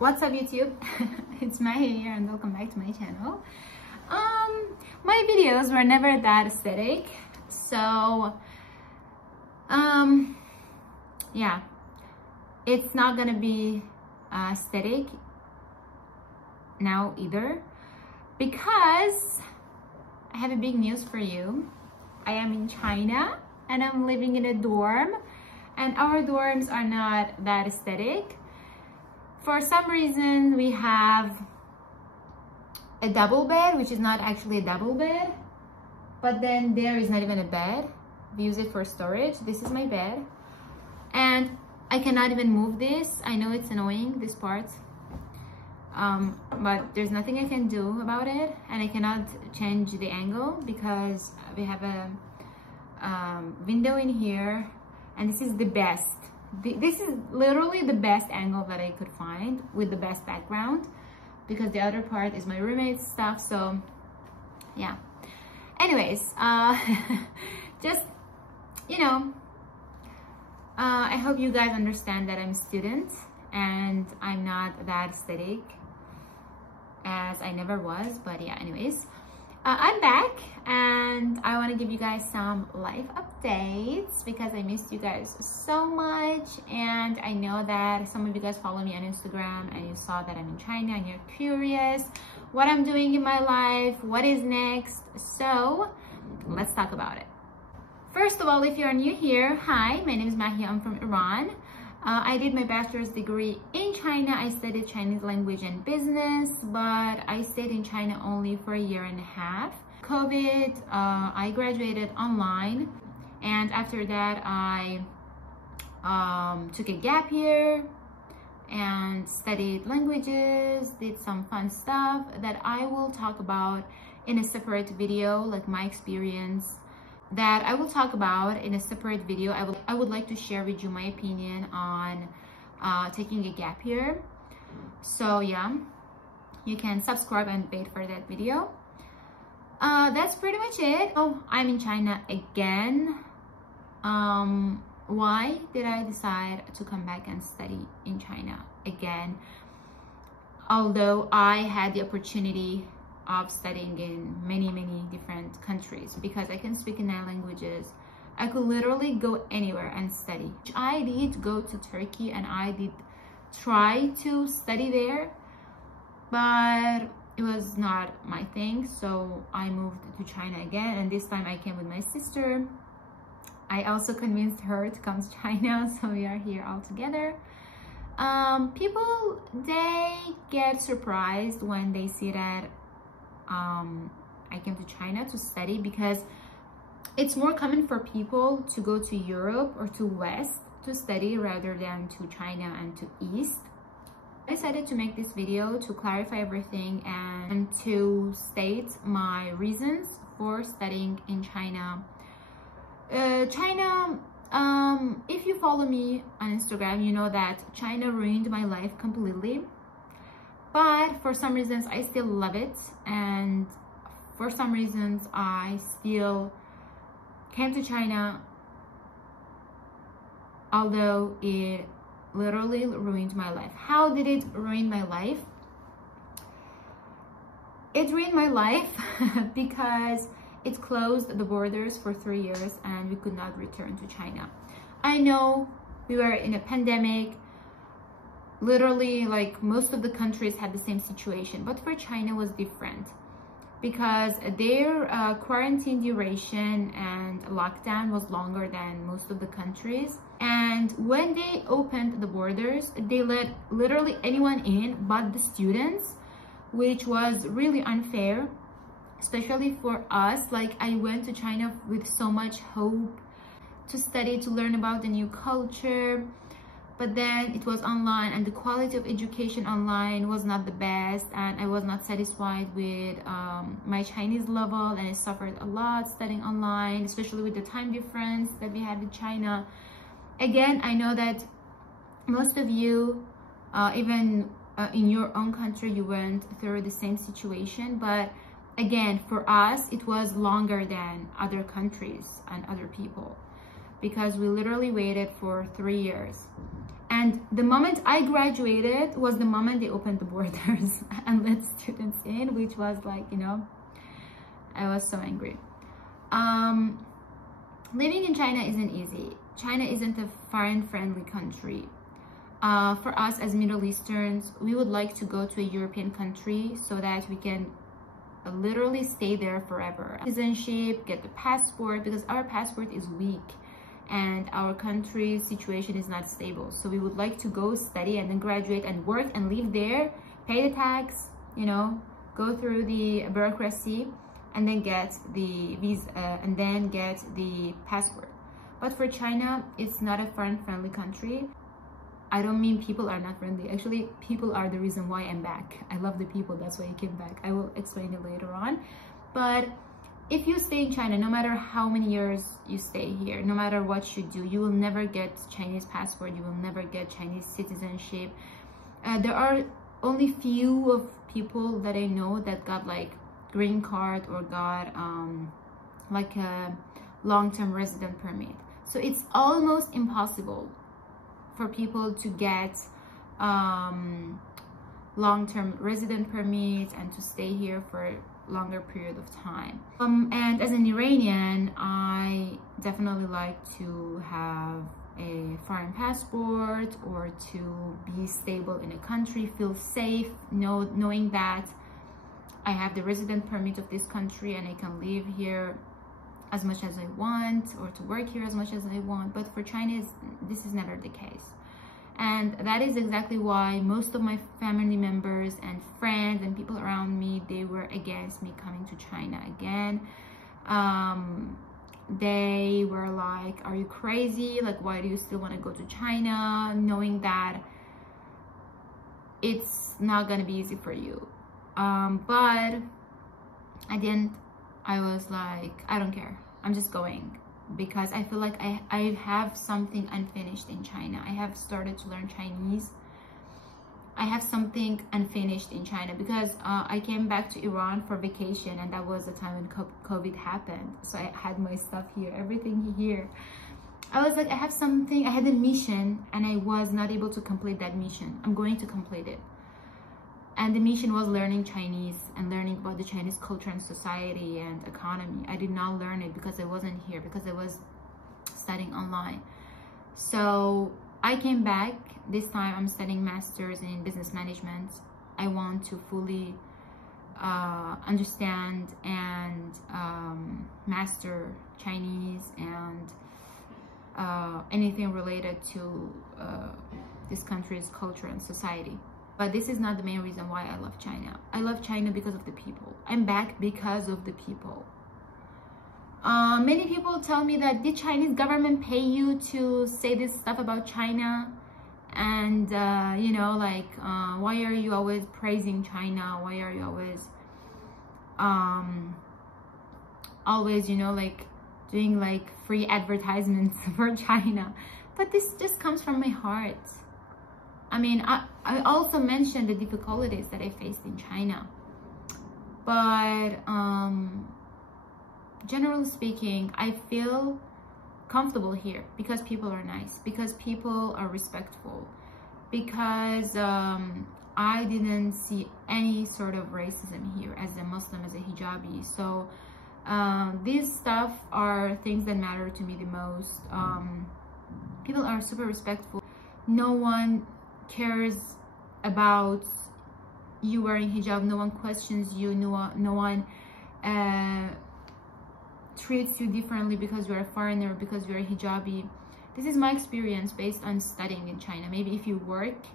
What's up YouTube? It's Mahi here and welcome back to my channel. My videos were never that aesthetic, so yeah, it's not gonna be aesthetic now either, because I have a big news for you. I am in China and I'm living in a dorm, and our dorms are not that aesthetic. For some reason, we have a double bed, which is not actually a double bed, but then there is not even a bed. We use it for storage. This is my bed, and I cannot even move this. I know it's annoying, this part, but there's nothing I can do about it, and I cannot change the angle because we have a window in here, and this is the best. This is literally the best angle that I could find with the best background, because the other part is my roommate's stuff. So yeah, anyways, just, you know, I hope you guys understand that I'm a student and I'm not that aesthetic as I never was. But yeah, anyways, I'm back and I want to give you guys some life updates because I missed you guys so much, and I know that some of you guys follow me on Instagram and you saw that I'm in China and you're curious what I'm doing in my life, what is next. So let's talk about it. First of all, if you're new here, hi, my name is Mahi. I'm from Iran. I did my bachelor's degree in China. I studied Chinese language and business, but I stayed in China only for a year and a half. COVID, I graduated online, and after that I took a gap year and studied languages, did some fun stuff that I will talk about in a separate video, like my experience that I will talk about in a separate video. I would like to share with you my opinion on taking a gap year. So yeah, you can subscribe and wait for that video. That's pretty much it. Oh, I'm in China again. Why did I decide to come back and study in China again? Although I had the opportunity of studying in many different countries, because I can speak in 9 languages. I could literally go anywhere and study. I did go to Turkey and I did try to study there, but it was not my thing, so I moved to China again, and this time I came with my sister. I also convinced her to come to China, so we are here all together. People, they get surprised when they see that I came to China to study, because it's more common for people to go to Europe or to West to study rather than to China and to East. I decided to make this video to clarify everything and to state my reasons for studying in China. If you follow me on Instagram, you know that China ruined my life completely. But for some reasons, I still love it. And for some reasons, I still came to China, although it literally ruined my life. How did it ruin my life? It ruined my life because it closed the borders for 3 years and we could not return to China. I know we were in a pandemic. Literally, like, most of the countries had the same situation, but for China was different because their quarantine duration and lockdown was longer than most of the countries. And when they opened the borders, they let literally anyone in but the students, which was really unfair, especially for us. Like, I went to China with so much hope to study, to learn about the new culture, but then it was online and the quality of education online was not the best, and I was not satisfied with my Chinese level, and I suffered a lot studying online, especially with the time difference that we had with China. Again, I know that most of you, even in your own country, you went through the same situation, but again, for us, it was longer than other countries and other people, because we literally waited for 3 years. And And the moment I graduated was the moment they opened the borders and let students in, which was like, you know, I was so angry. Living in China isn't easy. China isn't a foreign-friendly country. For us as Middle Easterns, we would like to go to a European country so that we can literally stay there forever. Citizenship, get the passport, because our passport is weak and our country's situation is not stable. So we would like to go study and then graduate and work and live there, pay the tax, you know, go through the bureaucracy, and then get the visa and then get the passport. But for China, it's not a foreign-friendly country. I don't mean people are not friendly. Actually, people are the reason why I'm back. I love the people, that's why I came back. I will explain it later on. But if you stay in China, no matter how many years you stay here, no matter what you do, you will never get Chinese passport, you will never get Chinese citizenship. There are only few of people that I know that got like green card or got like a long-term resident permit. So it's almost impossible for people to get long-term resident permit and to stay here for a longer period of time. And as an Iranian, I definitely like to have a foreign passport or to be stable in a country, feel safe, knowing that I have the resident permit of this country and I can live here as much as I want, or to work here as much as I want. But for China, this is never the case. And that is exactly why most of my family members and friends and people around me, they were against me coming to China again. They were like, are you crazy? Like, why do you still want to go to China, knowing that it's not gonna be easy for you? But at the end, I was like, I don't care, I'm just going, because I feel like I have something unfinished in China. I have started to learn Chinese. I have something unfinished in China because I came back to Iran for vacation, and that was the time when COVID happened. So I had my stuff here, everything here. I was like, I have something, I had a mission and I was not able to complete that mission. I'm going to complete it. And the mission was learning Chinese and learning about the Chinese culture and society and economy. I did not learn it because I wasn't here, because I was studying online. So I came back. This time I'm studying master's in business management. I want to fully understand and master Chinese and anything related to this country's culture and society. But this is not the main reason why I love China. I love China because of the people. I'm back because of the people. Many people tell me that did Chinese government pay you to say this stuff about China? And, you know, like, why are you always praising China? Why are you always, you know, like, doing, like, free advertisements for China? But this just comes from my heart. I mean, I also mentioned the difficulties that I faced in China. But generally speaking, I feel comfortable here because people are nice, because people are respectful, because I didn't see any sort of racism here as a Muslim, as a hijabi. So these stuff are things that matter to me the most. People are super respectful. No one cares about you wearing hijab. No one questions you. No one treats you differently because you're a foreigner, because you're a hijabi. This is my experience based on studying in China. Maybe if you work,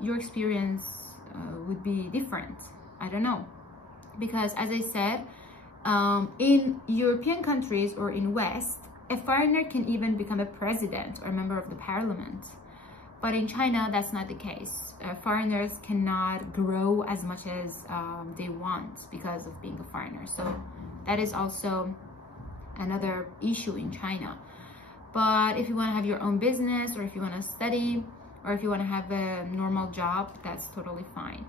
your experience would be different. I don't know, because as I said, in European countries or in West, a foreigner can even become a president or a member of the parliament. But in China, that's not the case. Foreigners cannot grow as much as they want because of being a foreigner. So that is also another issue in China. But if you want to have your own business, or if you want to study, or if you want to have a normal job, that's totally fine.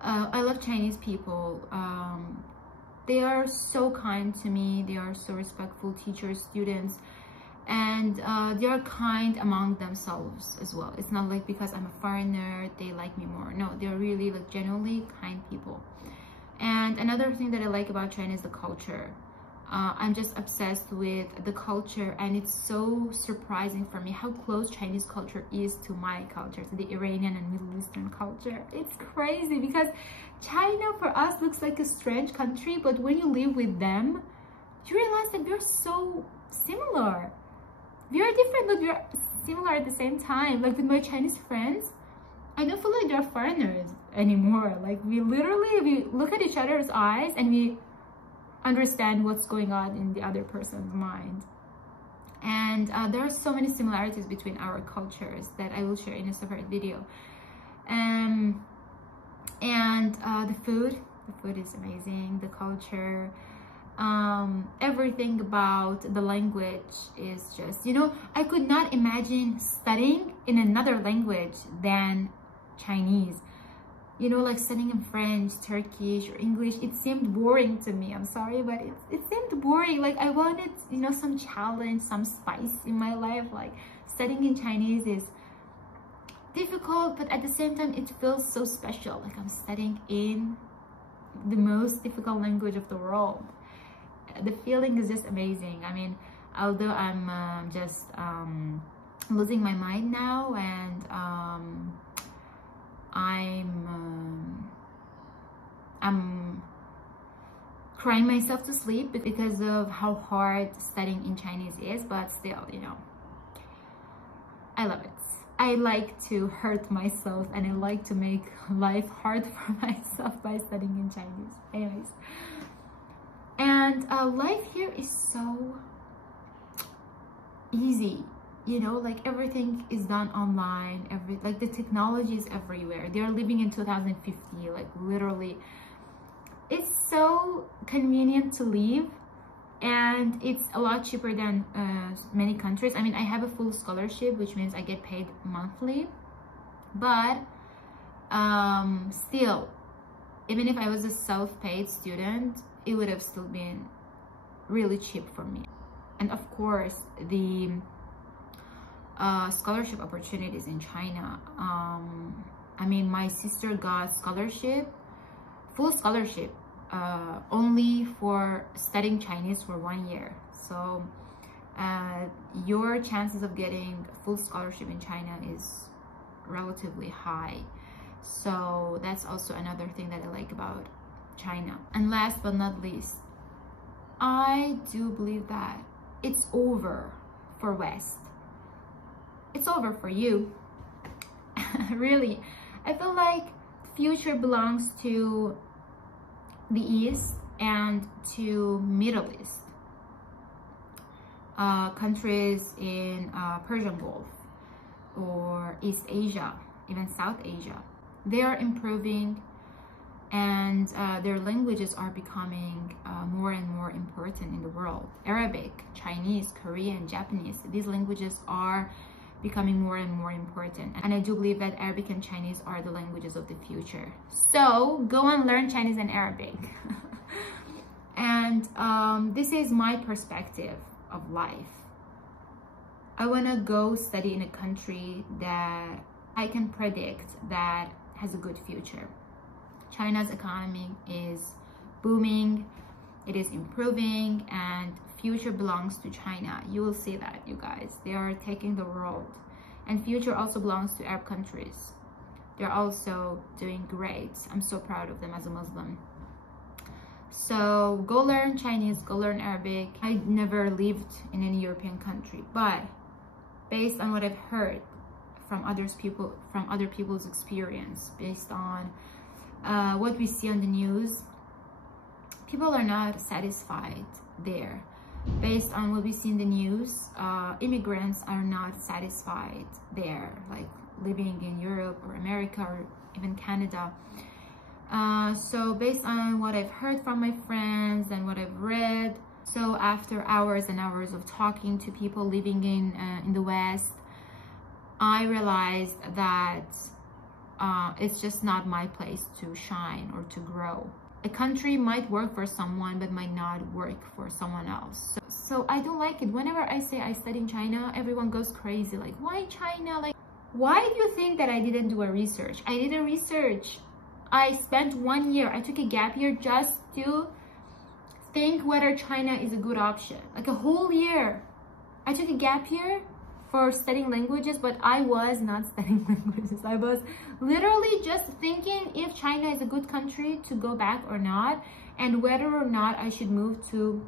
I love Chinese people. They are so kind to me. They are so respectful, teachers, students. and they are kind among themselves as well. It's not like because I'm a foreigner they like me more. No, they're really like genuinely kind people. And another thing that I like about China is the culture. I'm just obsessed with the culture, and it's so surprising for me how close Chinese culture is to my culture, to the Iranian and Middle Eastern culture. It's crazy because China for us looks like a strange country, but when you live with them, you realize that we're so similar. We are different, but we're similar at the same time. Like with my Chinese friends, I don't feel like they're foreigners anymore. Like we look at each other's eyes and we understand what's going on in the other person's mind. And there are so many similarities between our cultures that I will share in a separate video. And the food is amazing. The culture, everything about the language is just, you know, I could not imagine studying in another language than Chinese. You know, like studying in French, Turkish, or English, it seemed boring to me. I'm sorry, but it seemed boring. Like I wanted, you know, some challenge, some spice in my life. Like studying in Chinese is difficult, but at the same time, it feels so special. Like I'm studying in the most difficult language of the world. The feeling is just amazing. I mean, although I'm just losing my mind now, and I'm crying myself to sleep because of how hard studying in Chinese is, but still, you know, I love it. I like to hurt myself, and I like to make life hard for myself by studying in Chinese. Anyways, and life here is so easy. You know, like everything is done online, like the technology is everywhere. They're living in 2050, like literally. It's so convenient to live, and it's a lot cheaper than many countries. I mean, I have a full scholarship, which means I get paid monthly, but still, even if I was a self-paid student, it would have still been really cheap for me. And of course, the scholarship opportunities in China. I mean, my sister got full scholarship, only for studying Chinese for 1 year. So your chances of getting full scholarship in China is relatively high. So that's also another thing that I like about China. And last but not least, I do believe that it's over for West. It's over for you. Really, I feel like future belongs to the East and to Middle East, countries in Persian Gulf or East Asia, even South Asia. They are improving, and their languages are becoming more and more important in the world. Arabic, Chinese, Korean, Japanese, these languages are becoming more and more important, and I do believe that Arabic and Chinese are the languages of the future. So go and learn Chinese and Arabic. And this is my perspective of life. I want to go study in a country that I can predict that has a good future. China's economy is booming, it is improving, and future belongs to China. You will see that, you guys. They are taking the world. And future also belongs to Arab countries. They're also doing great. I'm so proud of them as a Muslim. So go learn Chinese, go learn Arabic. I never lived in any European country, but based on what I've heard from other people's experience, based on what we see on the news, people are not satisfied there. Based on what we see in the news, immigrants are not satisfied there, like living in Europe or America or even Canada. So based on what I've heard from my friends and what I've read, so after hours and hours of talking to people living in the West, I realized that it's just not my place to shine or to grow. a country might work for someone but might not work for someone else. So I don't like it. Whenever I say I study in China, everyone goes crazy, like, why China? Like, why do you think that I didn't do a research? I did a research. I spent 1 year, I took a gap year just to think whether China is a good option. Like a whole year. I took a gap year for studying languages, but I was not studying languages. I was literally just thinking if China is a good country to go back or not, and whether or not I should move to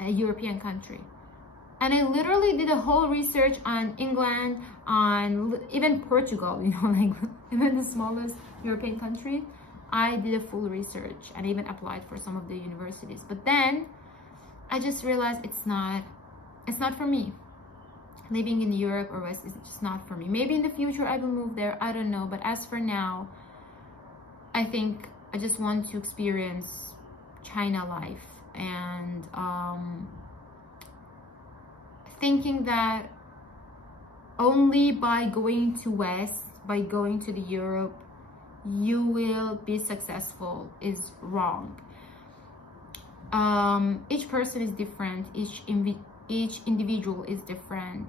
a European country. And I literally did a whole research on England, on even Portugal, you know, like even the smallest European country. I did a full research and even applied for some of the universities. But then I just realized it's not for me. Living in Europe or West is just not for me. Maybe in the future I will move there, I don't know. But as for now, I think I just want to experience China life. And thinking that only by going to West, by going to the Europe, you will be successful is wrong. Each person is different, each individual is different,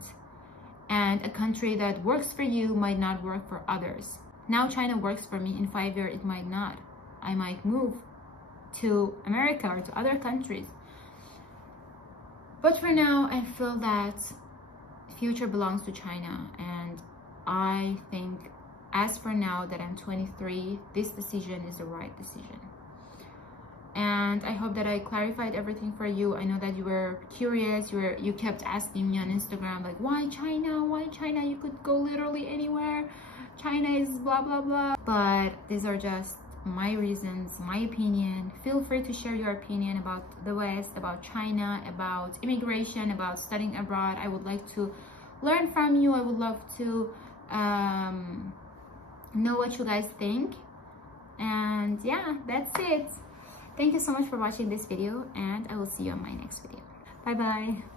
and a country that works for you might not work for others. Now China works for me, in 5 years it might not. I might move to America or to other countries. But for now, I feel that future belongs to China, and I think as for now that I'm 23, this decision is the right decision. And I hope that I clarified everything for you. I know that you were curious, you kept asking me on Instagram, like, why China? Why China? You could go literally anywhere. China is blah blah blah. But these are just my reasons, my opinion. Feel free to share your opinion about the West, about China, about immigration, about studying abroad. I would like to learn from you. I would love to know what you guys think. And yeah, that's it. Thank you so much for watching this video, and I will see you on my next video. Bye bye.